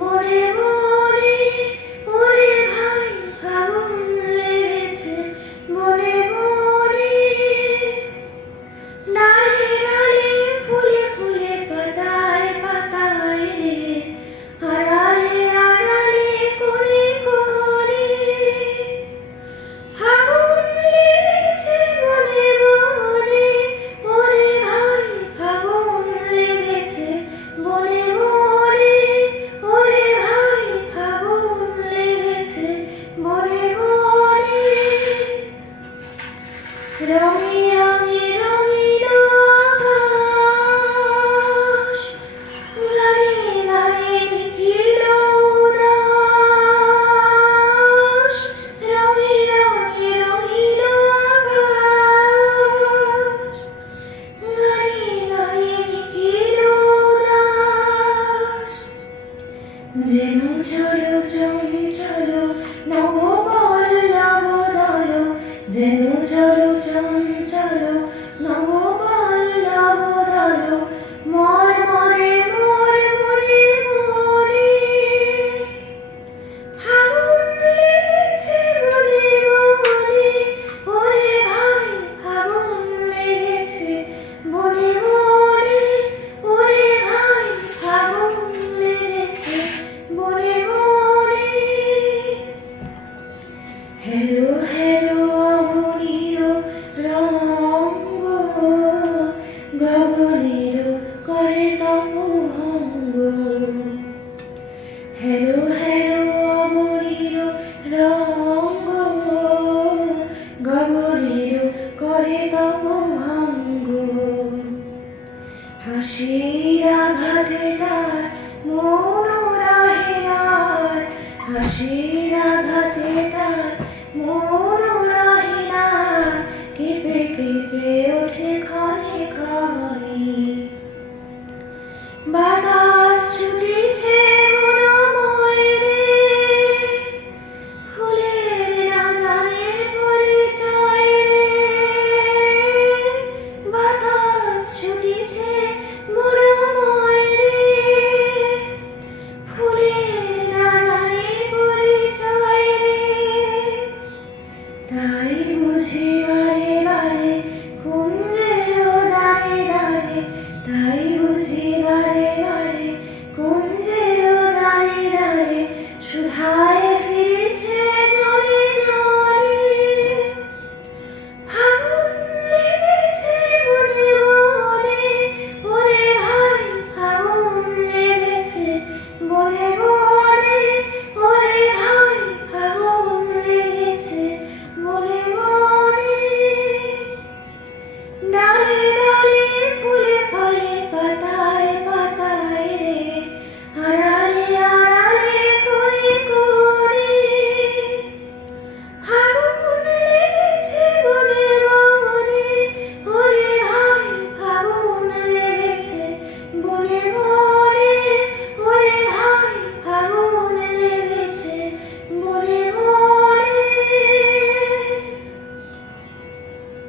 বনে বনে ওরে ভাই ফাগুন লেগেছে বনে বনে, ডালে ডালে ফুলে ফুলে পাতায় পাতায় রে, আড়ালে আড়ালে কোণে কোণে, ফাগুন লেগেছে বনে বনে ওরে ভাই ফাগুন লেগেছে বনে বনে, ওরে ভাই ফাগুন লেগেছে বনে বনে। রঙে রঙে রঙিন আকাশ, গানে গানে নিখিল উদাস, রঙে রঙে রঙিন আকাশ, গানে গানে নিখিল উদাস, যেন ঝড় চঞ্চল নবপল্লব দল, যেন ঝড় চঞ্চল নবপল্লব দল, মর্মরে মোরে মনে মনে, ফাগুন লেগেছে বনে বনে ওরে ভাই ফাগুন লেগেছে বনে বনে, ওরে ভাই ফাগুন লেগেছে বনে বনে। হেলো হেলো অবনীর রঙ্গ, গগনের করে তপভঙ্গ, হেলো হেলো অবনীর রঙ্গ, গগনের করে তপভঙ্গ, হাসে